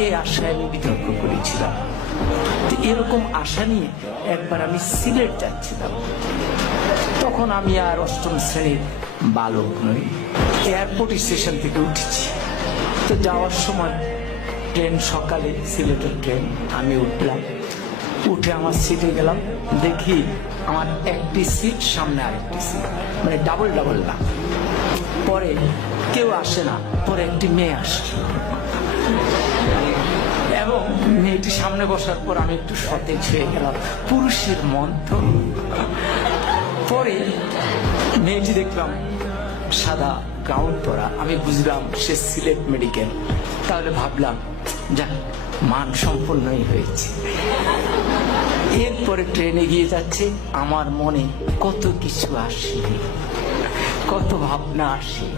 এই আশায় আমি বিতর্ক করেছিলাম। এরকম আশা নিয়ে একবার আমি সিলেট যাচ্ছিলাম। তখন আমি আর অষ্টম শ্রেণীর বালক নই, এয়ারপোর্ট স্টেশন থেকে উঠেছি। তো যাওয়ার সময় ট্রেন, সকালে সিলেটের ট্রেন, আমি উঠলাম। উঠে আমার সিটে গেলাম, দেখি আমার একটি সিট সামনে আরেকটি সিট, মানে ডাবল ডাবল না। পরে কেউ আসে না, পরে একটি মেয়ে আসে এবং মেয়েটি সামনে বসার পর আমি একটু সতেজ হয়ে গেলাম। পুরুষের মন তো। পরে মেয়েটি দেখলাম সাদা গাউন পরা, আমি বুঝলাম সে সিলেট মেডিকেল। তাহলে ভাবলাম যাক, মান সম্পন্নই হয়েছে। এরপরে ট্রেন এগিয়ে যাচ্ছে, আমার মনে কত কিছু আসে, কত ভাবনা আসে,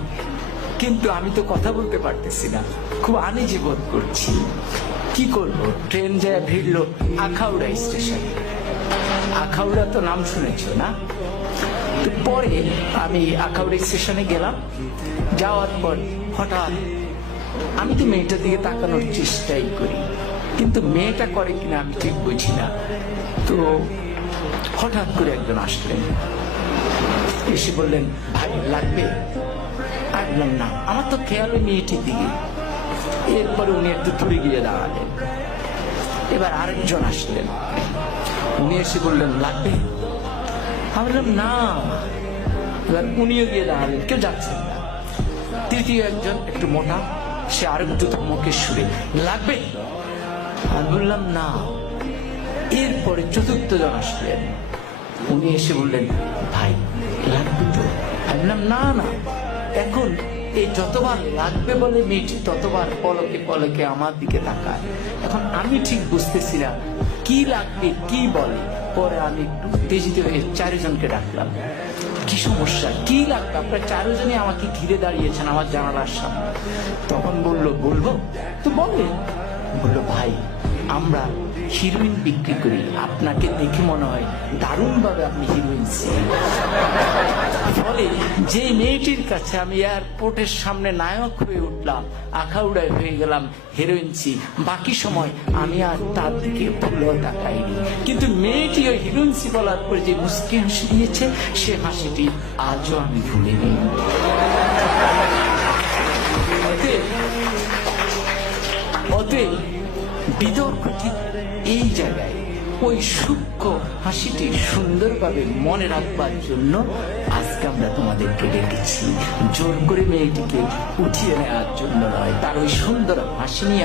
কিন্তু আমি তো কথা বলতে পারতেছি না, খুব আনইজি বোধ করছি। কি করব? ট্রেন যায় ভিড়লো আখাউড়া স্টেশন। আখাউড়া তো নাম শুনেছ না? তো পরে আমি আখাউড়া স্টেশনে গেলাম। যাওয়ার পর হঠাৎ আমি তো মেয়েটার দিকে তাকানোর চেষ্টাই করি, কিন্তু মেয়েটা করে কিনা আমি ঠিক বুঝি না। তো হঠাৎ করে একজন আসলেন, এসে বললেন, ভাই লাগবে? আমি বললাম না, আমার তো খেয়াল ওই মেয়েটির দিকে। এরপরে উনি একটু দূরে গিয়ে দাঁড়ালেন। এবার আরেকজন আসলেন, উনি এসে বললেন লাগবে? আমি বললাম না। এবার উনিও গিয়ে দাঁড়ালেন, কেউ যাচ্ছেন না। তৃতীয় একজন একটু মোটা, সে আরেকটু ধমকের সুরে, লাগবে? আমি বললাম না। এরপরে চতুর্থ জন আসলেন, উনি এসে বললেন, ভাই লাগবে তো? আমি বললাম না না। এখন এই যতবার লাগবে বলে মেয়েটি ততবার পলকে পলকে আমার দিকে তাকায়। এখন আমি ঠিক বুঝতেছি না কি লাগবে, কি বলে। পরে আমি একটু উত্তেজিত হয়ে চারজনকে ডাকলাম, কি সমস্যা, কি লাগবে? আপনারা চারজনই আমাকে ঘিরে দাঁড়িয়েছেন আমার জানালার সামনে। তখন বললো, বলবো তো বলে। বললো, ভাই আমরা হিরোইন বিক্রি করি, আপনাকে দেখে মনে হয় দারুণ ভাবে আপনি হিরোইন। ফলে যে মেয়েটির কাছে আমি এয়ারপোর্টের সামনে নায়ক হয়ে উঠলাম, আখাউড়ায় হয়ে গেলাম হিরোইনসি, বাকি সময় আমি আর তার দিকে ভুলেও তাকাইনি। কিন্তু মেয়েটি ওই হিরোইনসি বলার পর যে মুস্কি হাসি দিয়েছে, সে হাসিটি আজও আমি ভুলিনি। অতএব বিতর্ক ঠিক এই জায়গায়, ওই সূক্ষ্ম হাসিটি সুন্দরভাবে মনে রাখবার জন্য আজকে আমরা তোমাদেরকে ডেকেছি। জোর করে মেয়েটিকে উঠিয়ে নেওয়ার জন্য নয়, তার ওই সুন্দর হাসি নিয়ে